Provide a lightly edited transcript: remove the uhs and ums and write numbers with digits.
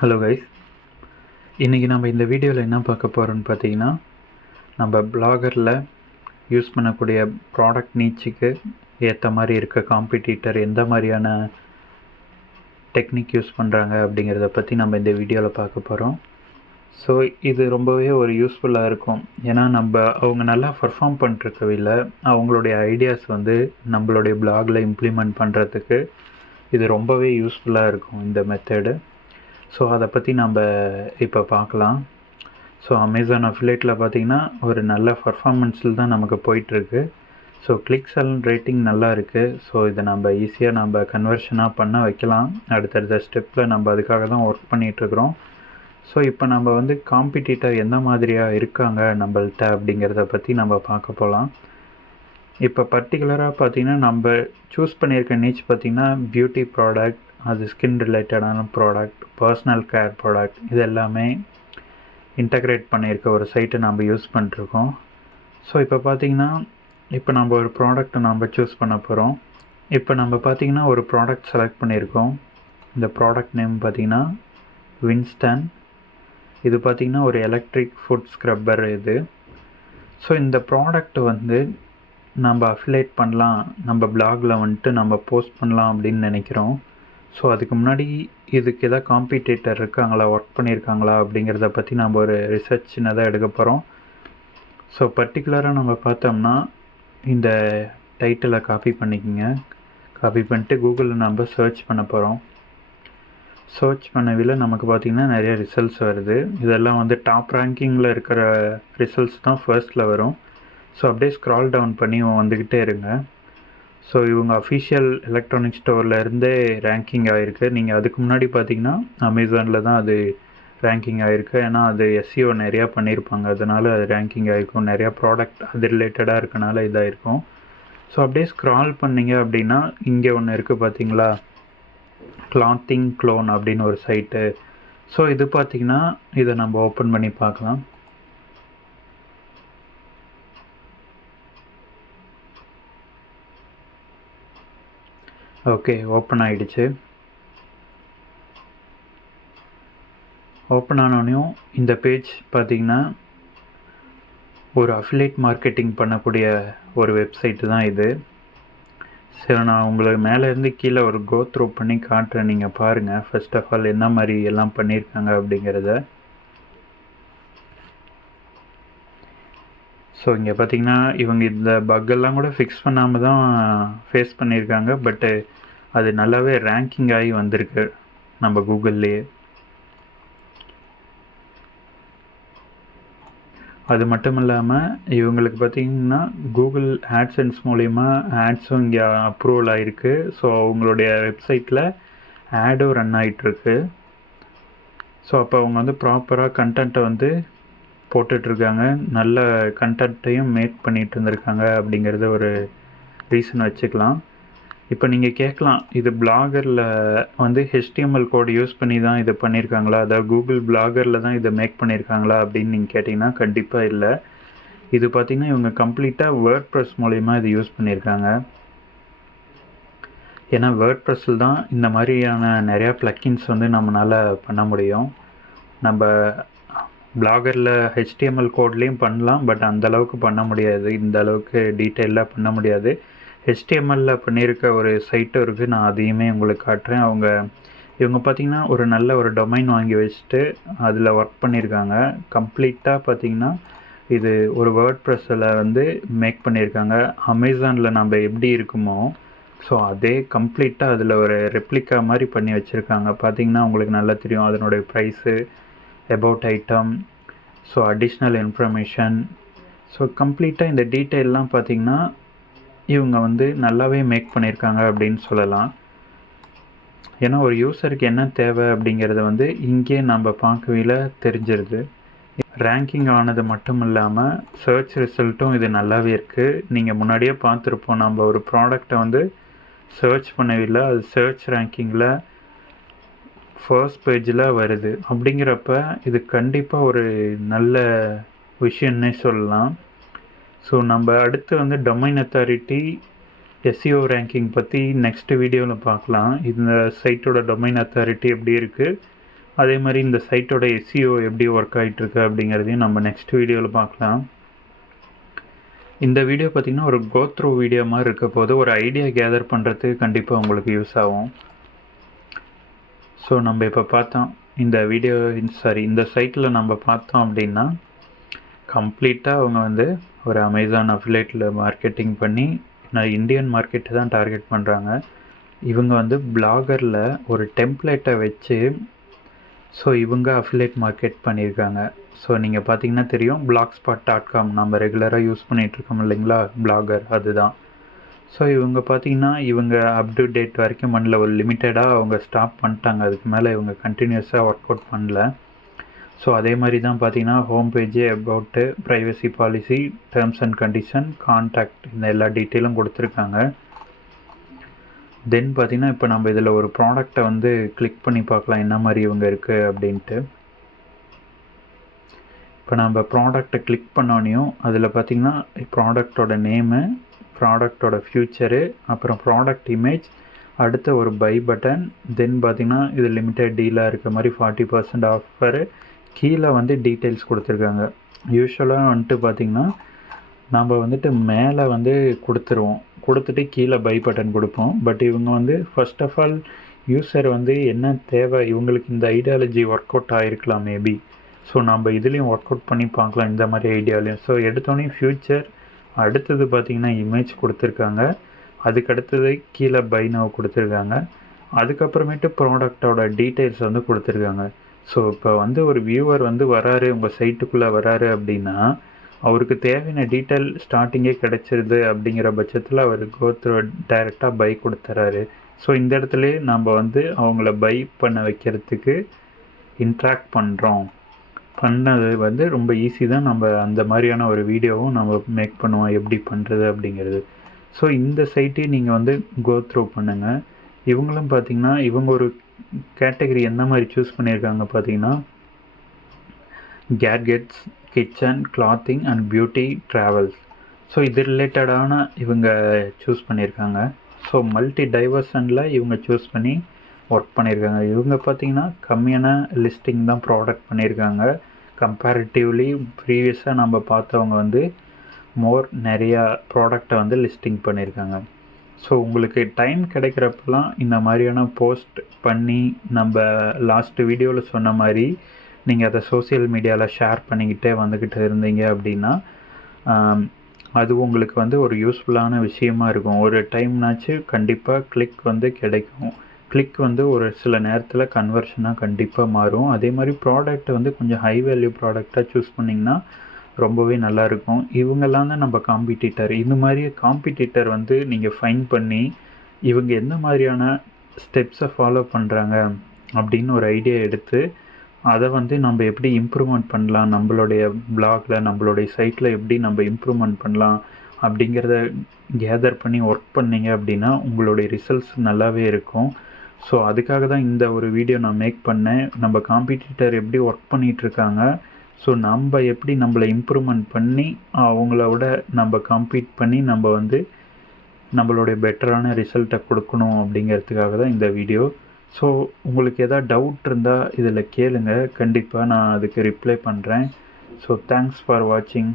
Hello guys, இன்றைக்கி நம்ம இந்த வீடியோவில் என்ன பார்க்க போகிறோன்னு பார்த்தீங்கன்னா, நம்ம பிளாகரில் யூஸ் பண்ணக்கூடிய ப்ராடக்ட் நீட்ஸுக்கு ஏற்ற மாதிரி இருக்க காம்படிட்டர் எந்த மாதிரியான டெக்னிக் யூஸ் பண்ணுறாங்க அப்படிங்கிறத பற்றி நம்ம இந்த வீடியோவில் பார்க்க போகிறோம். ஸோ இது ரொம்பவே ஒரு யூஸ்ஃபுல்லாக இருக்கும். ஏன்னா அவங்க நல்லா பர்ஃபார்ம் பண்ணிருக்கவில்ல, அவங்களுடைய ஐடியாஸ் நம்மளுடைய பிளாகில் இம்ப்ளிமெண்ட் பண்ணுறதுக்கு இது ரொம்பவே யூஸ்ஃபுல்லாக இருக்கும் இந்த மெத்தடு. ஸோ அதை பற்றி நம்ம இப்போ பார்க்கலாம். ஸோ அமேசான் அஃபிலேட்டில் பார்த்திங்கன்னா ஒரு நல்ல பர்ஃபார்மன்ஸில் தான் நமக்கு போயிட்டுருக்கு. ஸோ கிளிக்ஸ் அண்ட் ரேட்டிங் நல்லா இருக்குது. ஸோ இதை நம்ம ஈஸியாக நம்ம கன்வர்ஷனாக பண்ண வைக்கலாம். அடுத்தடுத்த ஸ்டெப்பில் நம்ம அதுக்காக தான் ஒர்க் பண்ணிகிட்ருக்குறோம். ஸோ இப்போ நம்ம காம்படிட்டர் எந்த மாதிரியாக இருக்காங்க நம்மள்கிட்ட அப்படிங்கிறத பற்றி நம்ம பார்க்க போகலாம். இப்போ பர்டிகுலராக பார்த்திங்கன்னா நம்ம சூஸ் பண்ணியிருக்க நீச் பார்த்திங்கன்னா பியூட்டி ப்ராடக்ட், அது ஸ்கின் ரிலேட்டடான ப்ராடக்ட், பர்சனல் கேர் ப்ராடக்ட், இது எல்லாமே இன்டகிரேட் பண்ணியிருக்க ஒரு சைட்டை நம்ம யூஸ் பண்ணிருக்கோம். ஸோ இப்போ பார்த்திங்கன்னா இப்போ நம்ம ஒரு ப்ராடக்ட்டை நம்ம சூஸ் பண்ண போகிறோம். இப்போ நம்ம பார்த்திங்கன்னா ஒரு ப்ராடக்ட் செலக்ட் பண்ணியிருக்கோம். இந்த ப்ராடக்ட் நேம் பார்த்திங்கன்னா வின்ஸ்டன். இது பார்த்திங்கன்னா ஒரு எலக்ட்ரிக் ஃபுட் ஸ்க்ரப்பர் இது. ஸோ இந்த ப்ராடக்ட் நம்ம அஃபிலேட் பண்ணலாம், நம்ம பிளாகில் நம்ம போஸ்ட் பண்ணலாம் அப்படின்னு நினைக்கிறோம். ஸோ அதுக்கு முன்னாடி இதுக்கு எதாவது காம்படிட்டர் இருக்காங்களா, ஒர்க் பண்ணியிருக்காங்களா அப்படிங்கிறத பற்றி நம்ம ஒரு ரிசர்ச் சின்னதாக எடுக்க போகிறோம். ஸோ பர்டிகுலராக நம்ம பார்த்தோம்னா இந்த டைட்டிலை காப்பி பண்ணிக்கோங்க. காப்பி பண்ணிட்டு கூகுளில் நம்ம சர்ச் பண்ண போகிறோம். சர்ச் பண்ணவில்லை நமக்கு பார்த்திங்கன்னா நிறைய ரிசல்ட்ஸ் வருது. இதெல்லாம் டாப் ரேங்கிங்கில் இருக்கிற ரிசல்ட்ஸ் தான் ஃபர்ஸ்ட்டில் வரும். ஸோ அப்படியே ஸ்க்ரால் டவுன் பண்ணி வந்துக்கிட்டே இருங்க. ஸோ இவங்க அஃபிஷியல் எலக்ட்ரானிக் ஸ்டோர்லேருந்தே ரேங்கிங் ஆகிருக்கு. நீங்கள் அதுக்கு முன்னாடி பார்த்தீங்கன்னா அமேசானில் தான் அது ரேங்கிங் ஆகிருக்கு. ஏன்னா அது எஸ்இஓ நிறையா பண்ணியிருப்பாங்க, அதனால் அது ரேங்கிங் ஆகிருக்கும். நிறையா ப்ராடக்ட் அது ரிலேட்டடாக இருக்கனால இதாக இருக்கும். ஸோ அப்படியே ஸ்க்ரால் பண்ணிங்க அப்படின்னா இங்கே ஒன்று இருக்குது பார்த்தீங்களா, கிளாத்திங் க்ளோன் அப்படின்னு ஒரு சைட்டு. ஸோ இது பார்த்திங்கன்னா இதை நம்ம ஓப்பன் பண்ணி பார்க்கலாம். ஓகே, ஓப்பன் ஆகிடுச்சு. ஓப்பன் ஆனோடனையும் இந்த பேஜ் பார்த்திங்கன்னா ஒரு அஃபிலேட் மார்க்கெட்டிங் பண்ணக்கூடிய ஒரு வெப்சைட்டு தான் இது. சரி, நான் உங்களுக்கு மேலேருந்து கீழே ஒரு கோ த்ரூ பண்ணி காட்டுறேன், நீங்கள் பாருங்கள். ஃபர்ஸ்ட் ஆஃப் ஆல் என்ன மாதிரி எல்லாம் பண்ணியிருக்காங்க அப்படிங்கிறத. ஸோ இங்கே பார்த்திங்கன்னா இவங்க இந்த பக்கெல்லாம் கூட ஃபிக்ஸ் பண்ணாமல் தான் ஃபேஸ் பண்ணியிருக்காங்க. பட்டு அது நல்லாவே ரேங்கிங் ஆகி வந்திருக்கு நம்ம கூகுள்லேயே. அது மட்டும் இல்லாமல் இவங்களுக்கு பார்த்திங்கன்னா கூகுள் ஆட்சன்ஸ் மூலிமா ஆட்ஸும் இங்கே அப்ரூவல் ஆகிருக்கு. ஸோ அவங்களுடைய வெப்சைட்டில் ஆடும் ரன் ஆகிட்டுருக்கு. ஸோ அப்போ அவங்க ப்ராப்பராக கண்டென்ட்டை போட்டுட்ருக்காங்க, நல்ல கண்டென்ட்டையும் மேக் பண்ணிகிட்டு இருந்திருக்காங்க அப்படிங்கிறத ஒரு ரீசன் வச்சுக்கலாம். இப்போ நீங்கள் கேட்கலாம், இது பிளாகரில் ஹெச்டிஎம்எல் கோடு யூஸ் பண்ணி தான் இதை பண்ணியிருக்காங்களா, அதாவது கூகுள் பிளாகரில் தான் இதை மேக் பண்ணியிருக்காங்களா அப்படின்னு நீங்கள் கேட்டிங்கன்னா கண்டிப்பாக இல்லை. இது பார்த்திங்கன்னா இவங்க கம்ப்ளீட்டாக வேர்ட் ப்ரெஸ் மூலிமா இது யூஸ் பண்ணியிருக்காங்க. ஏன்னா வேர்ட் ப்ரெஸ்ஸில் தான் இந்த மாதிரியான நிறையா ப்ளக்கின்ஸ் நம்மளால் பண்ண முடியும். நம்ம பிளாகரில் ஹெச்டிஎம்எல் கோட்லேயும் பண்ணலாம், பட் அந்தளவுக்கு பண்ண முடியாது, இந்த அளவுக்கு டீட்டெயிலாக பண்ண முடியாது. ஹெச்டிஎம்எல்லில் பண்ணியிருக்க ஒரு சைட்டும் இருக்குது, நான் அதையுமே உங்களுக்கு காட்டுறேன். இவங்க பார்த்திங்கன்னா ஒரு நல்ல ஒரு டொமைன் வாங்கி வச்சுட்டு அதில் ஒர்க் பண்ணியிருக்காங்க. கம்ப்ளீட்டாக பார்த்திங்கன்னா இது ஒரு வேர்ட் ப்ரெஸ்ஸில் மேக் பண்ணியிருக்காங்க. அமேசானில் நம்ம எப்படி இருக்குமோ ஸோ அதே கம்ப்ளீட்டாக அதில் ஒரு ரெப்ளிகா மாதிரி பண்ணி வச்சுருக்காங்க. பார்த்திங்கன்னா உங்களுக்கு நல்லா தெரியும் அதனுடைய price, about item, so additional information. So கம்ப்ளீட்டாக இந்த டீட்டெயிலெலாம் பார்த்திங்கன்னா இவங்க நல்லாவே மேக் பண்ணியிருக்காங்க அப்படின்னு சொல்லலாம். ஏன்னா ஒரு யூஸருக்கு என்ன தேவை அப்படிங்கிறத இங்கே நம்ம பார்க்கவில தெரிஞ்சிருது. ரேங்கிங் ஆனது மட்டும் இல்லாமல் சர்ச் ரிசல்ட்டும் இது நல்லாவே இருக்குது. நீங்கள் முன்னாடியே பார்த்துருப்போம், நம்ம ஒரு ப்ராடக்டை சர்ச் பண்ணவில்லை, அது சர்ச் ரேங்கிங்கில் ஃபர்ஸ்ட் பேஜில் வருது. அப்படிங்கிறப்ப இது கண்டிப்பாக ஒரு நல்ல விஷயம்னே சொல்லலாம். ஸோ நம்ம அடுத்து டொமைன் அத்தாரிட்டி, எஸ்இஓ ரேங்கிங் பற்றி நெக்ஸ்ட் வீடியோவில் பார்க்கலாம். இந்த சைட்டோட டொமைன் அத்தாரிட்டி எப்படி இருக்குது, அதே மாதிரி இந்த சைட்டோட SEO எப்படி ஒர்க் ஆகிட்டுருக்கு அப்படிங்கிறதையும் நம்ம நெக்ஸ்ட் வீடியோவில் பார்க்கலாம். இந்த வீடியோ பார்த்திங்கன்னா ஒரு கோத்ரூ வீடியோ மாதிரி இருக்க போது ஒரு ஐடியா கேதர் பண்ணுறதுக்கு கண்டிப்பாக உங்களுக்கு யூஸ் ஆகும். ஸோ நம்ம இப்போ பார்த்தோம் இந்த வீடியோ இந்த சைட்டில் நம்ம பார்த்தோம் அப்படின்னா கம்ப்ளீட்டாக அவங்க வந்து ஒரு அமேசான் அஃபிலேட்டில் மார்க்கெட்டிங் பண்ணி நான் இந்தியன் மார்க்கெட்டை தான் டார்கெட் பண்ணுறாங்க. இவங்க வந்து பிளாகரில் ஒரு டெம்ப்ளேட்டை வச்சு ஸோ இவங்க அஃபிலேட் மார்க்கெட் பண்ணியிருக்காங்க. ஸோ நீங்கள் பார்த்தீங்கன்னா தெரியும், blogspot.com நம்ம ரெகுலராக யூஸ் பண்ணிகிட்ருக்கோம் இல்லைங்களா, பிளாகர் அதுதான். ஸோ இவங்க பார்த்தீங்கன்னா இவங்க அப் டு டேட் வரைக்கும் பண்ணல, ஒரு லிமிட்டடாக அவங்க ஸ்டாப் பண்ணிட்டாங்க. அதுக்கு மேலே இவங்க கண்டினியூஸாக ஒர்க் அவுட் பண்ணல. ஸோ அதே மாதிரி தான் பார்த்தீங்கன்னா ஹோம் பேஜே about, privacy policy, terms and condition, contact, இந்த எல்லா டீட்டெயிலும் கொடுத்துருக்காங்க. தென் பார்த்தீங்கன்னா இப்போ நம்ம இதில் ஒரு ப்ராடக்டை வந்து கிளிக் பண்ணி பார்க்கலாம் என்ன மாதிரி இவங்க இருக்குது அப்படின்ட்டு. இப்போ நம்ம ப்ராடக்டை கிளிக் பண்ணோனையும் அதில் பார்த்திங்கன்னா ப்ராடக்டோட நேமு, ப்ராடக்டோட ஃப்யூச்சரு, அப்புறம் ப்ராடக்ட் இமேஜ், அடுத்த ஒரு பை பட்டன், தென் பார்த்திங்கன்னா இது லிமிட்டட் டீலாக இருக்க மாதிரி 40% ஆஃபரு, கீழே வந்து டீட்டெயில்ஸ் கொடுத்துருக்காங்க. யூஸ்வலாக வந்துட்டு பார்த்திங்கன்னா நம்ம வந்துட்டு மேலே வந்து கொடுத்துட்டு கீழே பை பட்டன் கொடுப்போம். பட் இவங்க வந்து ஃபர்ஸ்ட் ஆஃப் ஆல் யூஸர் வந்து என்ன தேவை, இவங்களுக்கு இந்த ஐடியாலஜி ஒர்க் அவுட் ஆகிருக்கலாம் மேபி. ஸோ நம்ம இதுலேயும் ஒர்க் அவுட் பண்ணி பார்க்கலாம் இந்த மாதிரி ஐடியாலையும். ஸோ எடுத்தோடனே ஃப்யூச்சர், அடுத்தது பார்த்திங்கன்னா இமேஜ் கொடுத்துருக்காங்க, அதுக்கடுத்தது கீழே பை நவ் கொடுத்துருக்காங்க, அதுக்கப்புறமேட்டு ப்ராடக்டோட டீட்டெயில்ஸ் வந்து கொடுத்துருக்காங்க. ஸோ இப்போ வந்து ஒரு வியூவர் வந்து வராரு, உங்கள் சைட்டுக்குள்ளே வராரு அப்படின்னா அவருக்கு தேவையான டீட்டெயில் ஸ்டார்டிங்கே கிடச்சிருது. அப்படிங்கிற பட்சத்தில் அவர் டைரெக்டாக பை கொடுத்துறாரு. ஸோ இந்த இடத்துல நம்ம வந்து அவங்கள பை பண்ண வைக்கிறதுக்கு இன்ட்ராக்ட் பண்ணது வந்து ரொம்ப ஈஸி தான். நம்ம அந்த மாதிரியான ஒரு வீடியோவும் நம்ம மேக் பண்ணுவோம் எப்படி பண்ணுறது அப்படிங்கிறது. ஸோ இந்த சைட்டையும் நீங்கள் வந்து கோத்ரூ பண்ணுங்கள். இவங்களும் பார்த்திங்கன்னா இவங்க ஒரு கேட்டகரி எந்த மாதிரி சூஸ் பண்ணியிருக்காங்க பார்த்திங்கன்னா gadgets, kitchen, clothing and beauty, travels. So இது ரிலேட்டடான இவங்க சூஸ் பண்ணியிருக்காங்க. ஸோ மல்டி டைவர்ஷனில் இவங்க சூஸ் பண்ணி ஒர்க் பண்ணியிருக்காங்க. இவங்க பார்த்திங்கன்னா கம்மியான லிஸ்டிங் தான் ப்ராடக்ட் பண்ணியிருக்காங்க. கம்பேரிட்டிவ்லி ப்ரீவியஸாக நம்ம பார்த்தவங்க வந்து நிறையா ப்ராடக்டை வந்து லிஸ்டிங் பண்ணியிருக்காங்க. ஸோ உங்களுக்கு டைம் கிடைக்கிறப்பெல்லாம் இந்த மாதிரியான போஸ்ட் பண்ணி நம்ம லாஸ்ட் வீடியோவில் சொன்ன மாதிரி நீங்கள் அதை சோசியல் மீடியாவில் ஷேர் பண்ணிக்கிட்டே வந்துக்கிட்டு இருந்தீங்க அப்படின்னா அது உங்களுக்கு வந்து ஒரு யூஸ்ஃபுல்லான விஷயமா இருக்கும். ஒரு டைம்னாச்சு கண்டிப்பாக கிளிக் வந்து கிடைக்கும். கிளிக் வந்து ஒரு சில நேரத்தில் கன்வர்ஷனாக கண்டிப்பாக மாறும். அதே மாதிரி ப்ராடக்ட் வந்து கொஞ்சம் ஹை வேல்யூ ப்ராடக்டாக சூஸ் பண்ணிங்கன்னா ரொம்பவே நல்லாயிருக்கும். இவங்கெல்லாம் தான் நம்ம காம்படிட்டர். இந்த மாதிரி காம்படிட்டர் வந்து நீங்கள் ஃபைன் பண்ணி இவங்க எந்த மாதிரியான ஸ்டெப்ஸை ஃபாலோ பண்ணுறாங்க அப்படின்னு ஒரு ஐடியா எடுத்து அதை வந்து நம்ம எப்படி இம்ப்ரூவ்மெண்ட் பண்ணலாம், நம்மளுடைய பிளாகில் நம்மளுடைய சைட்டில் எப்படி நம்ம இம்ப்ரூவ்மெண்ட் பண்ணலாம் அப்படிங்கிறத கேதர் பண்ணி ஒர்க் பண்ணிங்க அப்படின்னா உங்களுடைய ரிசல்ட்ஸ் நல்லாவே இருக்கும். ஸோ அதுக்காக தான் இந்த ஒரு வீடியோ நான் மேக் பண்ணேன். நம்ம காம்படிட்டர் எப்படி ஒர்க் பண்ணிகிட்ருக்காங்க, ஸோ நம்ம எப்படி நம்மளை இம்ப்ரூவ்மெண்ட் பண்ணி அவங்களோட நம்ம காம்பீட் பண்ணி நம்ம வந்து நம்மளுடைய பெட்டரான ரிசல்ட்டை கொடுக்கணும் அப்படிங்கிறதுக்காக தான் இந்த வீடியோ. ஸோ உங்களுக்கு எதாவது டவுட் இருந்தால் இதில் கேளுங்க, கண்டிப்பாக நான் அதுக்கு ரிப்ளை பண்ணுறேன். ஸோ தேங்க்ஸ் ஃபார் வாட்சிங்.